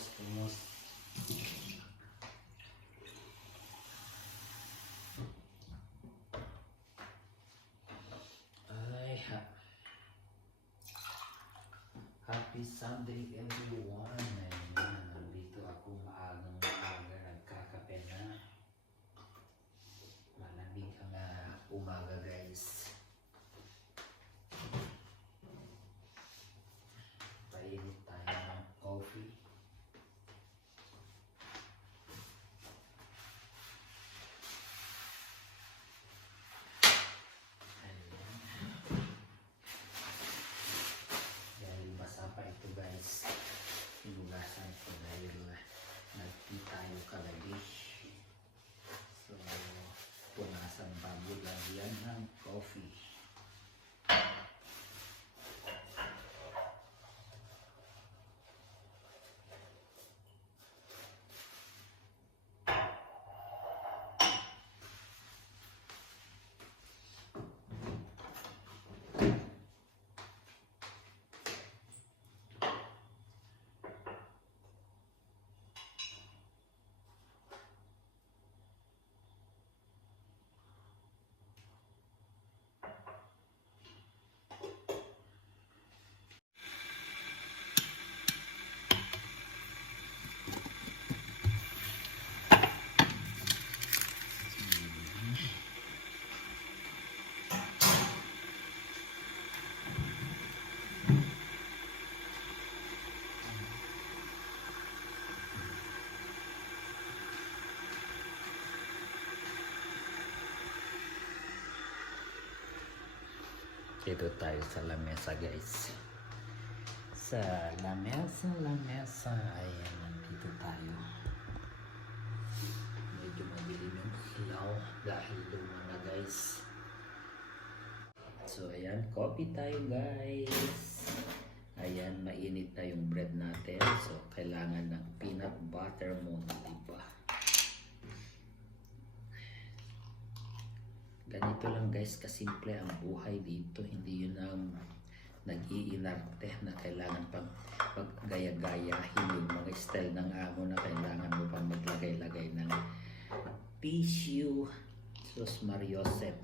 Tumos. Ay, happy Sunday everyone. Ayan, nandito ako maagang nagkakape na. Malamig ang umaga guys. Painit tayo ng coffee. Guys, hinugasan ko dahil nag-tea tayo kagabi. So, punasan bago lang yan ng coffee. Dito tayo sa lamesa guys. Sa lamesa. Ayan, nandito tayo. Medyo madilim yung ilaw dahil luma na guys. So ayan, coffee tayo guys. Ayan, mainit na yung bread natin. So kailangan ng peanut butter muna, diba? Ganito lang guys, kasimple ang buhay dito. Hindi yun ang nag-iinarte na kailangan pag gaya-gayahin yung mga style ng amo na kailangan mo pang maglagay-lagay ng tissue. Sus Mariosep.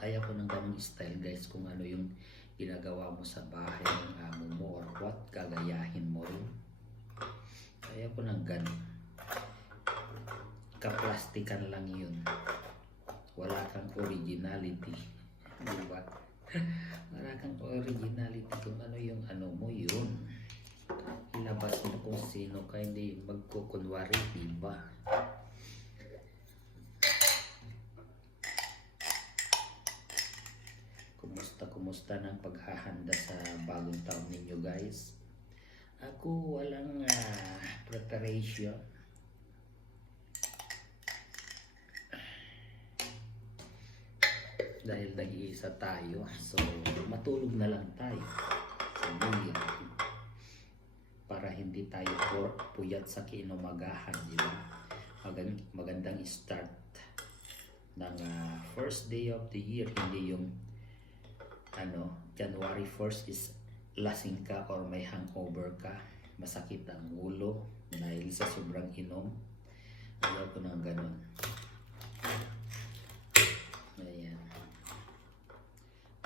Ayaw ko ng ganong style guys, kung ano yung ginagawa mo sa bahay ng amo mo or what, gagayahin mo rin. Ayaw ko ng ganon. Kaplastikan lang yun. Wala kang originality, diba? Wala kang originality kung ano yung ano mo yun. Ilabas mo kung sino ka, hindi magkukunwari, diba? Kumusta ng paghahanda sa bagong taon ninyo guys? Ako walang preparation. Dahil nag-iisa tayo, so matulog na lang tayo sa New Year para hindi tayo puyat sa kinumagahan, diba? Magandang start ng first day of the year, hindi yung January 1st is lasing ka or may hangover ka, masakit ang ulo dahil sa sobrang inom. Ayaw ko ng ganun. Ayan.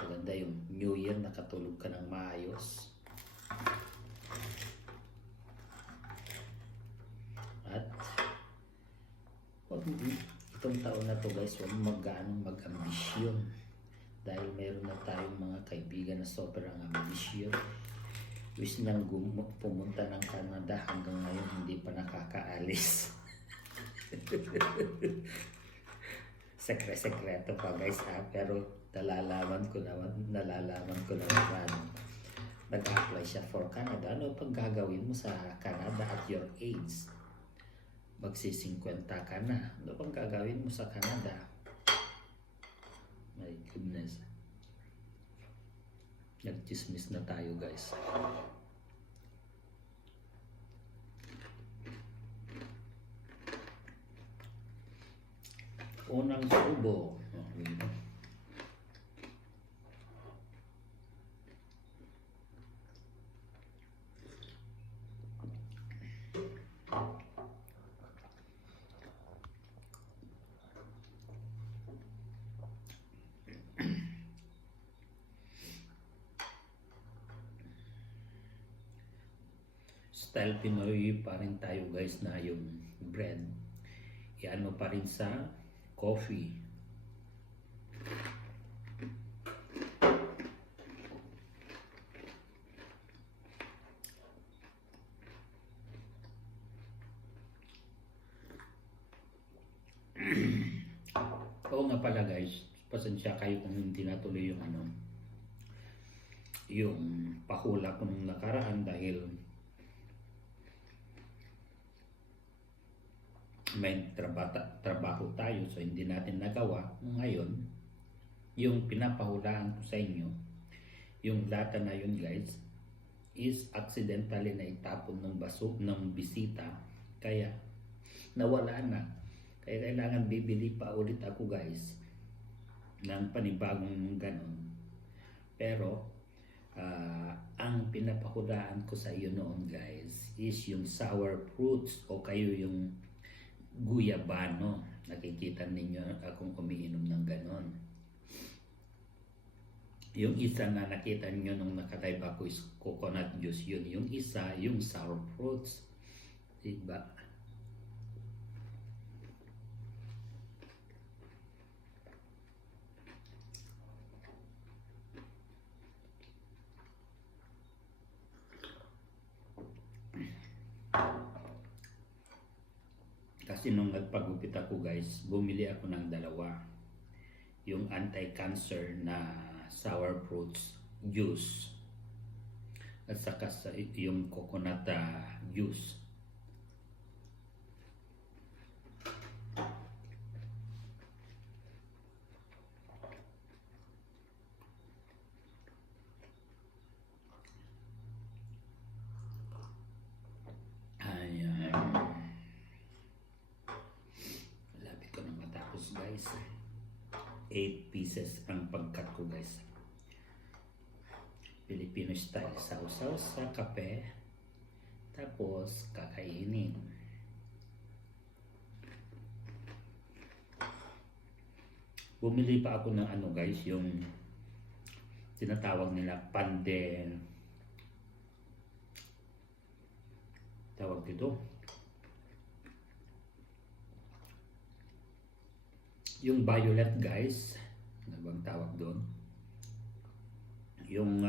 Maganda yung New Year, nakatulog ka ng maayos. At itong taon na to guys, huwag mag-ambisyon. Dahil mayroon na tayong mga kaibigan na sobrang ambisyon. Wish nang pumunta ng Canada, hanggang ngayon hindi pa nakakaalis. Sekreto pa guys pero nalalaman ko naman nag-apply siya for Canada. Ano pang gagawin mo sa Canada at your age? Magsi-50 ka na. Ano pang gagawin mo sa Canada? My goodness. Nag-chismis na tayo guys. Unang subo. style Pinoy pa rin tayo guys, na yung bread iano pa rin sa coffee. Oo nga pala guys, pasensya kayo kung hindi natuloy yung yung pahula ko nung nakaraan dahil may trabaho tayo, so hindi natin nagawa. Ngayon, yung pinapahulaan ko sa inyo, yung lata na yun guys, is accidentally na itapon ng baso ng bisita, kaya nawala na. Kaya kailangan bibili pa ulit ako guys ng panibagong ganon. Pero ang pinapahulaan ko sa iyo noon guys is yung sour fruits o kayo yung guyabano. Nakikita ninyo akong umiinom ng ganon. Yung isa na nakita niyo nung nakalive ako is coconut juice yun. Yung isa, yung sour fruits. Diba? Kasi nung nagpagupit ako guys, bumili ako ng dalawa. Yung anti-cancer na sour fruits juice at saka yung coconut juice. Malapit ko na matapos guys. 8 pieces ang pagkat ko guys. Filipino style, sausaw sa kape, tapos kakainin. Bumili pa ako ng guys, yung tinatawag nila pande, tawag dito, yung violet guys, ano bang tawag doon? Yung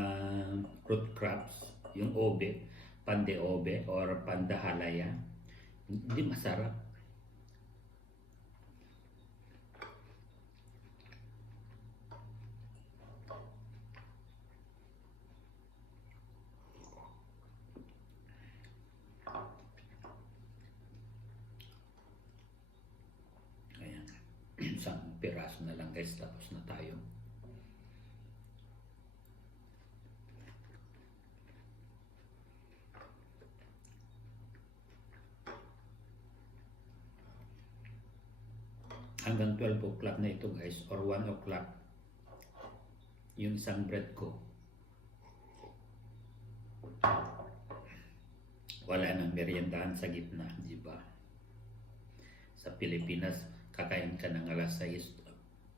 fruit crops, yung obe, pande obe or panda halaya, hindi masarap. Ayan, isang piraso na lang guys, tapos na tayo. Hanggang 12 o'clock na ito guys, or 1 o'clock yung isang bread ko. Wala nang meriendahan sa gitna, di ba? Sa Pilipinas, kakain ka ng alas 6,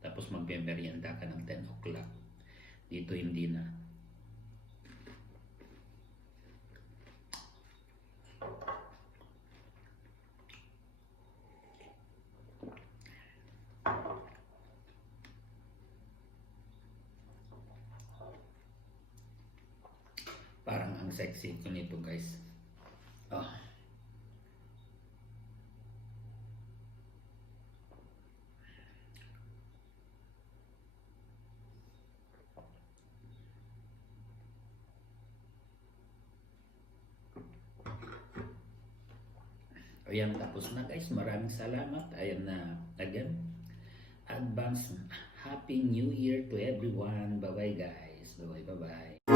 tapos magme-merienda ka ng 10 o'clock. Dito hindi na. Parang ang sexy ko nito guys. Oh. Ayan, tapos na guys. Maraming salamat. Ayan na, again, advance Happy New Year to everyone. Bye bye guys. Bye bye.